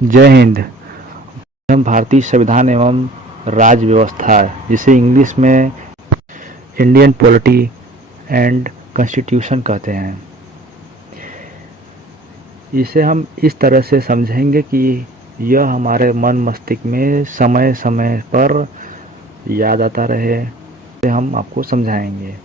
जय हिंद। हम भारतीय संविधान एवं राज्य व्यवस्था, जिसे इंग्लिश में इंडियन पॉलिटी एंड कॉन्स्टिट्यूशन कहते हैं, इसे हम इस तरह से समझेंगे कि यह हमारे मन मस्तिष्क में समय समय पर याद आता रहे। इसे हम आपको समझाएंगे।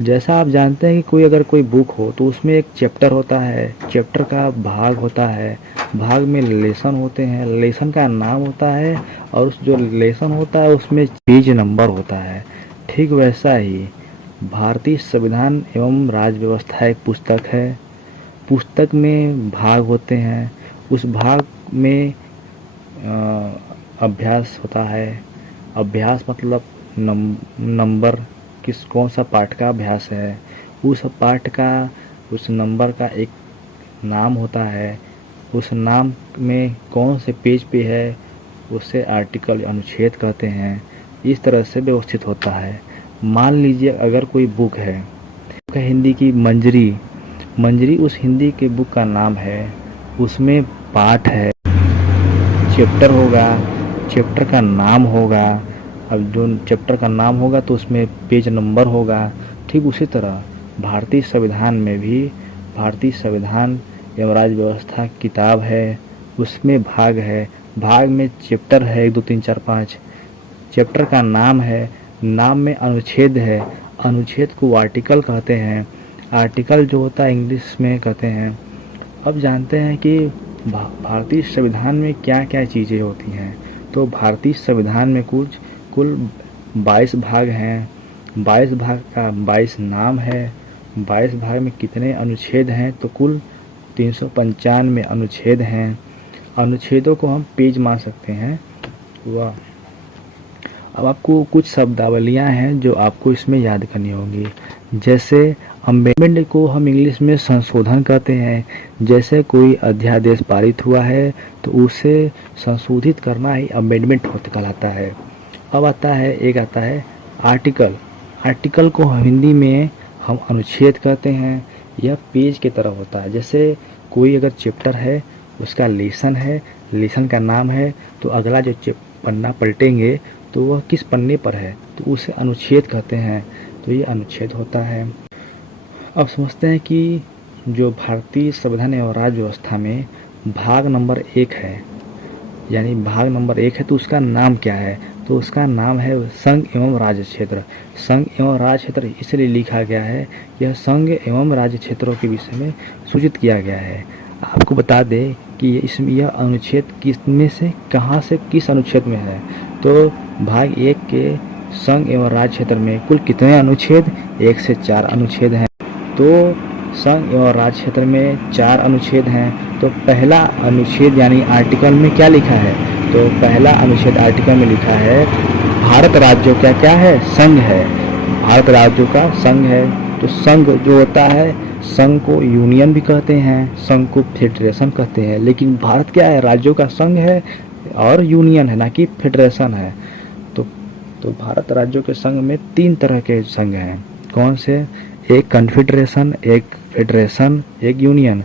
जैसा आप जानते हैं कि कोई बुक हो तो उसमें एक चैप्टर होता है, चैप्टर का भाग होता है, भाग में लेसन होते हैं, लेसन का नाम होता है और उस जो लेसन होता है उसमें पेज नंबर होता है। ठीक वैसा ही भारतीय संविधान एवं राज्य व्यवस्था एक पुस्तक है। पुस्तक में भाग होते हैं, उस भाग में अभ्यास होता है। अभ्यास मतलब नंबर, कौन सा पाठ का अभ्यास है, उस पाठ का उस नंबर का एक नाम होता है। उस नाम में कौन से पेज पे है उसे आर्टिकल अनुच्छेद कहते हैं। इस तरह से व्यवस्थित होता है। मान लीजिए अगर कोई बुक है, हिंदी की मंजरी, मंजरी उस हिंदी के बुक का नाम है। उसमें पाठ है, चैप्टर होगा, चैप्टर का नाम होगा। अब जो चैप्टर का नाम होगा तो उसमें पेज नंबर होगा। ठीक उसी तरह भारतीय संविधान में भी भारतीय संविधान एवं राज्य व्यवस्था किताब है, उसमें भाग है, भाग में चैप्टर है 1 2 3 4 5। चैप्टर का नाम है, नाम में अनुच्छेद है, अनुच्छेद को आर्टिकल कहते हैं। आर्टिकल जो होता है इंग्लिश में कहते हैं। अब जानते हैं कि भारतीय संविधान में क्या क्या चीज़ें होती हैं। तो भारतीय संविधान में कुल 22 भाग हैं। 22 भाग का 22 नाम है। 22 भाग में कितने अनुच्छेद हैं? तो कुल 395 अनुच्छेद हैं। अनुच्छेदों को हम पेज मान सकते हैं। वाह। अब आपको कुछ शब्दावलियाँ हैं जो आपको इसमें याद करनी होगी। जैसे अमेंडमेंट को हम इंग्लिश में संशोधन कहते हैं। जैसे कोई अध्यादेश पारित हुआ है तो उसे संशोधित करना ही अमेंडमेंट कहलाता है। अब आता है आर्टिकल। आर्टिकल को हिंदी में हम अनुच्छेद कहते हैं। यह पेज की तरह होता है। जैसे कोई अगर चैप्टर है, उसका लेसन है, लेसन का नाम है, तो अगला जो पन्ना पलटेंगे तो वह किस पन्ने पर है तो उसे अनुच्छेद कहते हैं। तो ये अनुच्छेद होता है। अब समझते हैं कि जो भारतीय संविधान एवं राज्य व्यवस्था में भाग नंबर 1 है, यानी भाग नंबर 1 है तो उसका नाम क्या है? तो उसका नाम है संघ एवं राज्य क्षेत्र। संघ एवं राज्य क्षेत्र इसलिए लिखा गया है, यह संघ एवं राज्य क्षेत्रों के विषय में सूचित किया गया है। आपको बता दें कि इसमें यह अनुच्छेद किसमें से कहाँ से किस अनुच्छेद में है। तो भाग 1 के संघ एवं राज्य क्षेत्र में कुल कितने अनुच्छेद? 1 से 4 अनुच्छेद हैं। तो संघ एवं राज्य क्षेत्र में 4 अनुच्छेद हैं। तो पहला अनुच्छेद यानी आर्टिकल में क्या लिखा है? तो पहला अनुच्छेद आर्टिकल में लिखा है भारत राज्यों का क्या है? संघ है। भारत राज्यों का संघ है। तो संघ जो होता है, संघ को यूनियन भी कहते हैं, संघ को फेडरेशन कहते हैं। लेकिन भारत क्या है? राज्यों का संघ है और यूनियन है, ना कि फेडरेशन है। तो भारत राज्यों के संघ में 3 तरह के संघ हैं। कौन से? एक कन्फेडरेशन, एक फेडरेशन, एक यूनियन।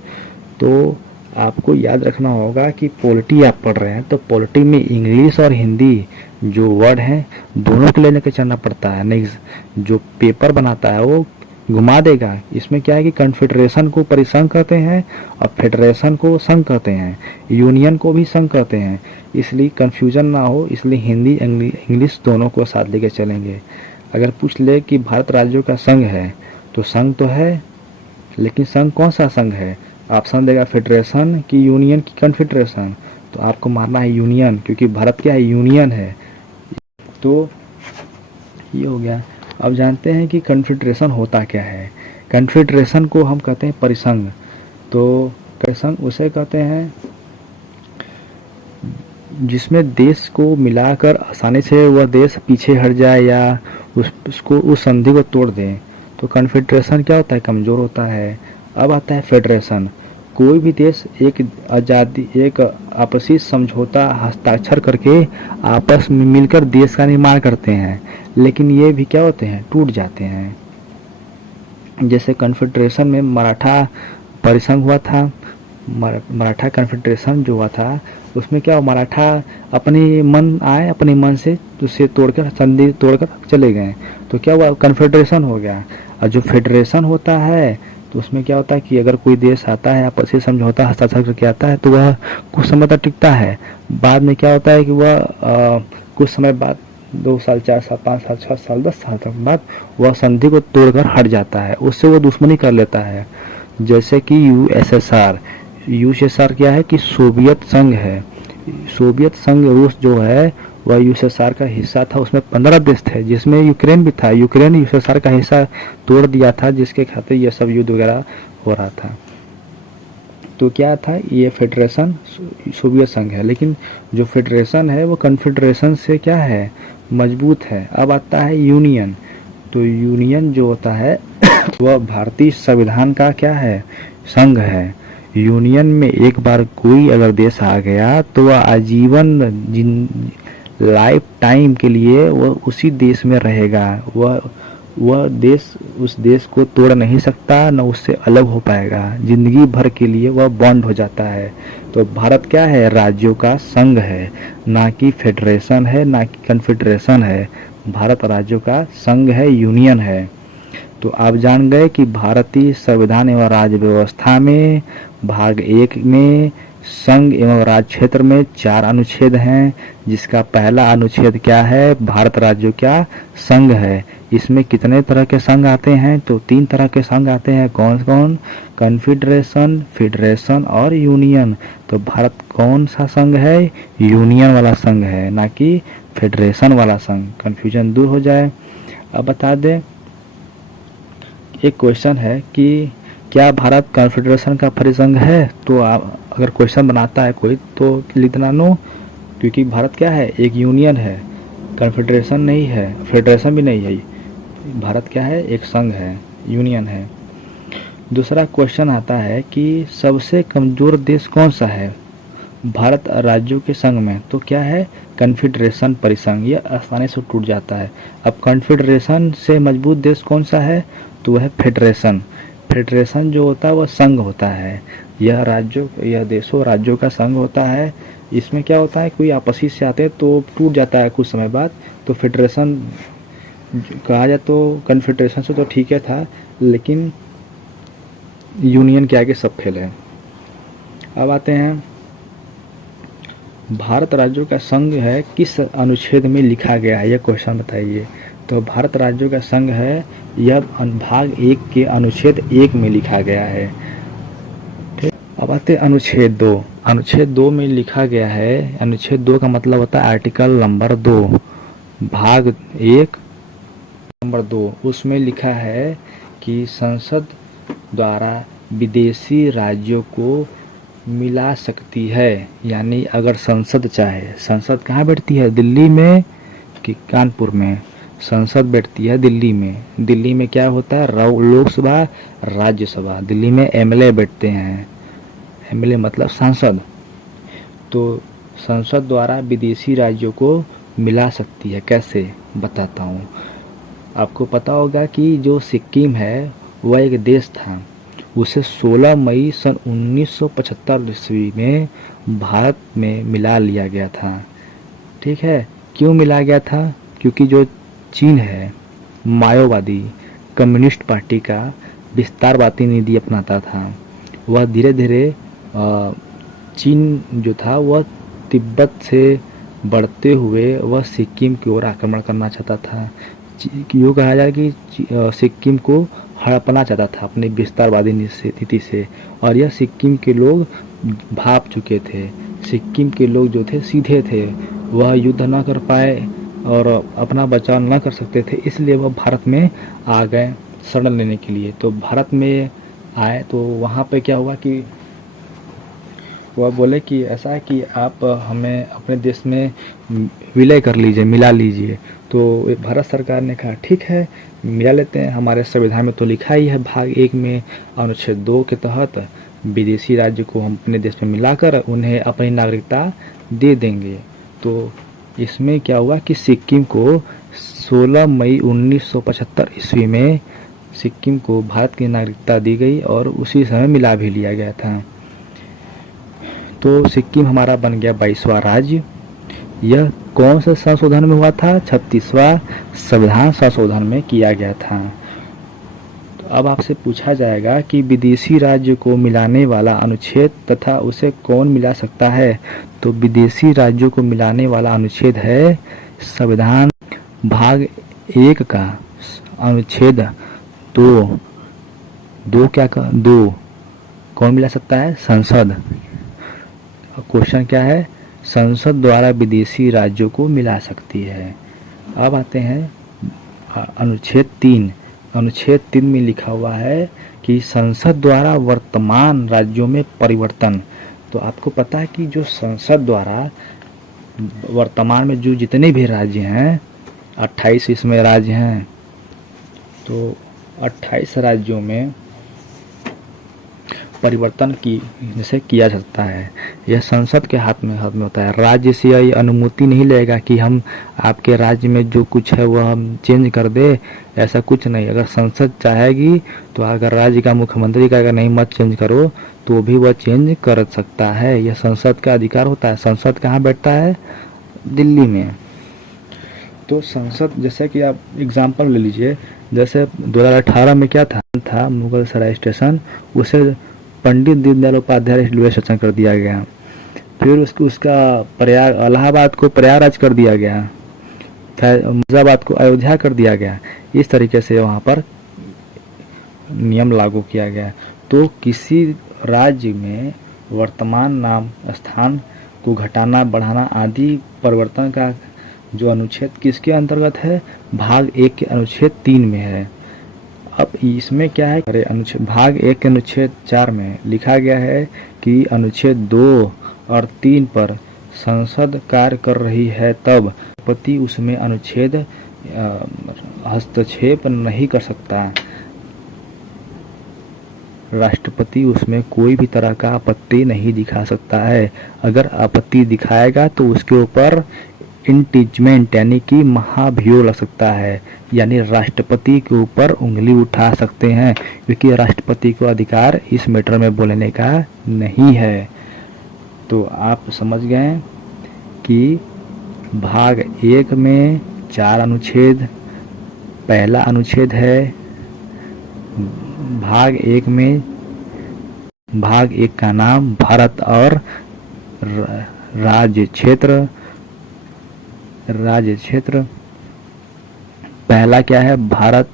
तो आपको याद रखना होगा कि पॉलिटी आप पढ़ रहे हैं तो पॉलिटी में इंग्लिश और हिंदी जो वर्ड हैं दोनों को लेने के चलना पड़ता है। नहीं जो पेपर बनाता है वो घुमा देगा। इसमें क्या है कि कन्फेडरेशन को परिसंघ कहते हैं और फेडरेशन को संघ कहते हैं, यूनियन को भी संघ कहते हैं। इसलिए कंफ्यूजन ना हो, इसलिए हिंदी इंग्लिश दोनों को साथ लेके चलेंगे। अगर पूछ ले कि भारत राज्यों का संघ है तो संघ तो है, लेकिन संघ कौन सा संघ है? ऑप्शन देगा फेडरेशन की यूनियन की कन्फेडरेशन। तो आपको मारना है यूनियन, क्योंकि भारत क्या है? यूनियन है। तो ये हो गया। अब जानते हैं कि कन्फेडरेशन होता क्या है। कन्फेडरेशन को हम कहते हैं परिसंघ। तो परिसंघ उसे कहते हैं जिसमें देश को मिलाकर आसानी से वह देश पीछे हट जाए या उसको उस संधि को तोड़ दें। तो कन्फेडरेशन क्या होता है? कमज़ोर होता है। अब आता है फेडरेशन। कोई भी देश एक आपसी समझौता हस्ताक्षर करके आपस में मिलकर देश का निर्माण करते हैं, लेकिन ये भी क्या होते हैं? टूट जाते हैं। जैसे कन्फेडरेशन में मराठा परिसंघ हुआ था, मराठा कन्फेडरेशन जो हुआ था उसमें क्या हुआ, मराठा अपनी मन आए, अपने मन से उसे तोड़कर, संधि तोड़कर चले गए, तो क्या हुआ, कन्फेडरेशन हो गया। और जो फेडरेशन होता है तो उसमें क्या होता है कि अगर कोई देश आता है, आपसी समझौता हस्ताक्षर करके आता है तो वह कुछ समय तक टिकता है। बाद में क्या होता है कि वह कुछ समय बाद 2 साल, 4 साल, 5 साल, 6 साल, 10 साल तक बाद वह संधि को तोड़कर हट जाता है, उससे वो दुश्मनी कर लेता है। जैसे कि यूएसएसआर, यूएसएसआर क्या है कि सोवियत संघ है। सोवियत संघ रूस जो है वह यूएसएसआर का हिस्सा था, उसमें 15 देश थे जिसमें यूक्रेन भी था। यूक्रेन यूएसएसआर का हिस्सा तोड़ दिया था, जिसके खातिर यह सब युद्ध वगैरह हो रहा था। तो क्या था, ये फेडरेशन सोवियत संघ है, लेकिन जो फेडरेशन है वो कन्फेडरेशन से क्या है, मजबूत है। अब आता है यूनियन। तो यूनियन जो होता है वह भारतीय संविधान का क्या है, संघ है। यूनियन में एक बार कोई अगर देश आ गया तो वह आजीवन, लाइफ टाइम के लिए वह उसी देश में रहेगा। वह देश उस देश को तोड़ नहीं सकता, न उससे अलग हो पाएगा, जिंदगी भर के लिए वह बॉन्ड हो जाता है। तो भारत क्या है, राज्यों का संघ है, ना कि फेडरेशन है, ना कि कन्फेडरेशन है। भारत राज्यों का संघ है, यूनियन है। तो आप जान गए कि भारतीय संविधान एवं राज्य व्यवस्था में भाग 1 में संघ एवं राज्य क्षेत्र में 4 अनुच्छेद हैं, जिसका पहला अनुच्छेद क्या है, भारत राज्यों का संघ है। इसमें कितने तरह के संघ आते हैं, तो 3 तरह के संघ आते हैं। कौन कौन, कन्फेडरेशन, फेडरेशन और यूनियन। तो भारत कौन सा संघ है, यूनियन वाला संघ है, ना कि फेडरेशन वाला संघ। कन्फ्यूजन दूर हो जाए। अब बता दें, एक क्वेश्चन है कि क्या भारत कन्फेडरेशन का परिसंघ है, तो आप अगर क्वेश्चन बनाता है कोई तो लिख देना नो, क्योंकि भारत क्या है, एक यूनियन है, कन्फेडरेशन नहीं है, फेडरेशन भी नहीं है। भारत क्या है, एक संघ है, यूनियन है। दूसरा क्वेश्चन आता है कि सबसे कमजोर देश कौन सा है भारत राज्यों के संघ में, तो क्या है, कन्फेडरेशन परिसंघ। यह आसानी से टूट जाता है। अब कन्फेडरेशन से मजबूत देश कौन सा है, तो वह है फेडरेशन। फेडरेशन जो होता है वह संघ होता है, यह देशों राज्यों का संघ होता है। इसमें क्या होता है, कोई आपसी से आते हैं तो टूट जाता है कुछ समय बाद। तो फेडरेशन कहा जाए तो कन्फेडरेशन से तो ठीक है था, लेकिन यूनियन के आगे सब फेल है। अब आते हैं, भारत राज्यों का संघ है किस अनुच्छेद में लिखा गया है, यह क्वेश्चन बताइए। तो भारत राज्यों का संघ है, यह भाग 1 के अनुच्छेद 1 में लिखा गया है। ठीक। अब आते अनुच्छेद 2। अनुच्छेद 2 में लिखा गया है, अनुच्छेद 2 का मतलब होता है आर्टिकल नंबर 2, भाग 1 नंबर 2। उसमें लिखा है कि संसद द्वारा विदेशी राज्यों को मिला सकती है। यानी अगर संसद चाहे, संसद कहाँ बैठती है, दिल्ली में कि कानपुर में, संसद बैठती है दिल्ली में। दिल्ली में क्या होता है, लोकसभा, राज्यसभा। दिल्ली में एमएलए बैठते हैं, एमएलए मतलब सांसद। तो संसद द्वारा विदेशी राज्यों को मिला सकती है, कैसे बताता हूँ। आपको पता होगा कि जो सिक्किम है वह एक देश था, उसे 16 मई सन 1975 ईस्वी में भारत में मिला लिया गया था। ठीक है, क्यों मिला गया था, क्योंकि जो चीन है माओवादी कम्युनिस्ट पार्टी का विस्तारवादी नीति अपनाता था। वह धीरे धीरे चीन जो था वह तिब्बत से बढ़ते हुए वह सिक्किम की ओर आक्रमण करना चाहता था। यूँ कहा जाए कि सिक्किम को हड़पना चाहता था अपनी विस्तारवादी नीति से। और यह सिक्किम के लोग भाप चुके थे। सिक्किम के लोग जो थे सीधे थे, वह युद्ध न कर पाए और अपना बचाव न कर सकते थे, इसलिए वह भारत में आ गए शरण लेने के लिए। तो भारत में आए तो वहाँ पे क्या हुआ कि वह बोले कि ऐसा है कि आप हमें अपने देश में विलय कर लीजिए, मिला लीजिए। तो भारत सरकार ने कहा ठीक है, मिला लेते हैं। हमारे संविधान में तो लिखा ही है भाग 1 में अनुच्छेद 2 के तहत विदेशी राज्य को हम अपने देश में मिलाकर उन्हें अपनी नागरिकता दे देंगे। तो इसमें क्या हुआ कि सिक्किम को 16 मई 1975 ईस्वी में सिक्किम को भारत की नागरिकता दी गई और उसी समय मिला भी लिया गया था। तो सिक्किम हमारा बन गया 22वां राज्य। यह कौन से संशोधन में हुआ था? 36वां संविधान संशोधन में किया गया था। तो अब आपसे पूछा जाएगा कि विदेशी राज्य को मिलाने वाला अनुच्छेद तथा उसे कौन मिला सकता है? तो विदेशी राज्यों को मिलाने वाला अनुच्छेद है संविधान भाग 1 का अनुच्छेद 2। दो कौन मिला सकता है? संसद। क्वेश्चन क्या है? संसद द्वारा विदेशी राज्यों को मिला सकती है। अब आते हैं अनुच्छेद 3। अनुच्छेद 3 में लिखा हुआ है कि संसद द्वारा वर्तमान राज्यों में परिवर्तन। तो आपको पता है कि जो संसद द्वारा वर्तमान में जो जितने भी राज्य हैं, 28 इसमें राज्य हैं, तो 28 राज्यों में परिवर्तन की जैसे किया सकता है। यह संसद के हाथ में होता है। राज्य से यह अनुमति नहीं लेगा कि हम आपके राज्य में जो कुछ है वह हम चेंज कर दे, ऐसा कुछ नहीं। अगर संसद चाहेगी तो अगर राज्य का मुख्यमंत्री का अगर नहीं मत चेंज करो तो भी वह चेंज कर सकता है। यह संसद का अधिकार होता है। संसद कहाँ बैठता है? दिल्ली में। तो संसद, जैसे कि आप एग्जाम्पल ले लीजिए, जैसे 2018 में क्या था मुगल सराय स्टेशन, उसे पंडित दीनदयाल उपाध्याय रेलवे स्टेशन कर दिया गया। फिर उसका इलाहाबाद को प्रयागराज कर दिया गया, मुर्दाबाद को अयोध्या कर दिया गया। इस तरीके से वहाँ पर नियम लागू किया गया। तो किसी राज्य में वर्तमान नाम स्थान को घटाना बढ़ाना आदि परिवर्तन का जो अनुच्छेद किसके अंतर्गत है? भाग 1 के अनुच्छेद 3 में है। अब इसमें क्या है? अनुच्छेद भाग 1 के अनुच्छेद 4 में लिखा गया है कि अनुच्छेद 2 और 3 पर संसद कार्य कर रही है, तब राष्ट्रपति उसमें अनुच्छेद हस्तक्षेप नहीं कर सकता। राष्ट्रपति उसमें कोई भी तरह का आपत्ति नहीं दिखा सकता है। अगर आपत्ति दिखाएगा तो उसके ऊपर इम्पीचमेंट यानी कि महाभियोग लग सकता है, यानी राष्ट्रपति के ऊपर उंगली उठा सकते हैं, क्योंकि राष्ट्रपति को अधिकार इस मैटर में बोलने का नहीं है। तो आप समझ गए कि भाग 1 में 4 अनुच्छेद, पहला अनुच्छेद है भाग 1 में, भाग 1 का नाम भारत और राज्य क्षेत्र। पहला क्या है? भारत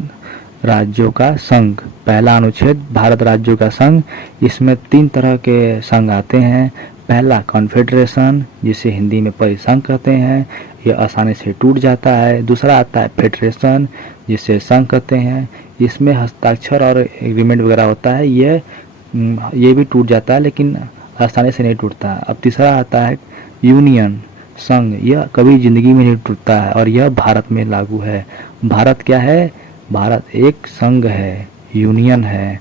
राज्यों का संघ। पहला अनुच्छेद भारत राज्यों का संघ। इसमें 3 तरह के संघ आते हैं। पहला कॉन्फेडरेशन, जिसे हिंदी में परिसंघ कहते हैं, यह आसानी से टूट जाता है। दूसरा आता है फेडरेशन, जिसे संघ कहते हैं, इसमें हस्ताक्षर और एग्रीमेंट वगैरह होता है, ये भी टूट जाता है लेकिन आसानी से नहीं टूटता। अब तीसरा आता है यूनियन, संघ, यह कभी जिंदगी में नहीं टूटता है और यह भारत में लागू है। भारत क्या है? भारत एक संघ है, यूनियन है,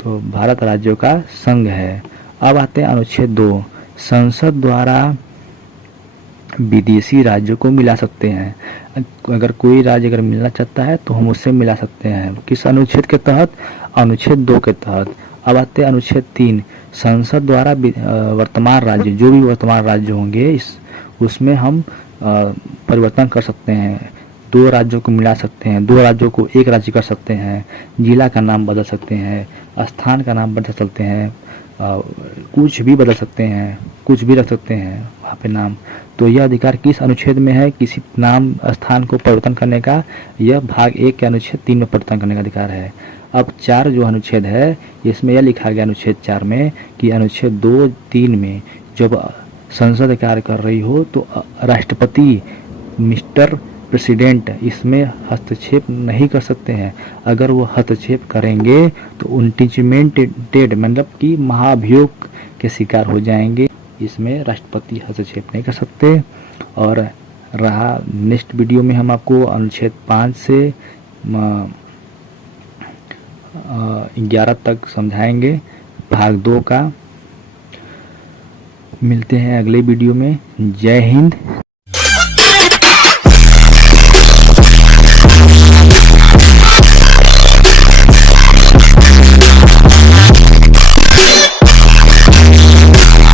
तो भारत राज्यों का संघ है। अब आते हैं अनुच्छेद 2। संसद द्वारा विदेशी राज्यों को मिला सकते हैं। अगर कोई राज्य अगर मिलना चाहता है तो हम उससे मिला सकते हैं। किस अनुच्छेद के तहत? अनुच्छेद 2 के तहत। अब आते हैं अनुच्छेद 3। संसद द्वारा वर्तमान राज्य, जो भी वर्तमान राज्य होंगे उसमें हम परिवर्तन कर सकते हैं। 2 राज्यों को मिला सकते हैं, 2 राज्यों को एक राज्य कर सकते हैं, जिला का नाम बदल सकते हैं, स्थान का नाम बदल सकते हैं, कुछ भी बदल सकते हैं, कुछ भी रख सकते हैं वहाँ पे नाम। तो यह अधिकार किस अनुच्छेद में है? किसी नाम स्थान को परिवर्तन करने का, यह भाग 1 के अनुच्छेद 3 में परिवर्तन करने का अधिकार है। अब 4 जो अनुच्छेद है, इसमें यह लिखा गया अनुच्छेद 4 में कि अनुच्छेद 2, 3 में जब संसद कार्य कर रही हो तो राष्ट्रपति मिस्टर प्रेसिडेंट इसमें हस्तक्षेप नहीं कर सकते हैं। अगर वो हस्तक्षेप करेंगे तो इम्पीचमेंटेड मतलब कि महाभियोग के शिकार हो जाएंगे। इसमें राष्ट्रपति हस्तक्षेप नहीं कर सकते। और रहा नेक्स्ट वीडियो में हम आपको अनुच्छेद 5 से 11 तक समझाएंगे भाग 2 का। मिलते हैं अगले वीडियो में। जय हिंद,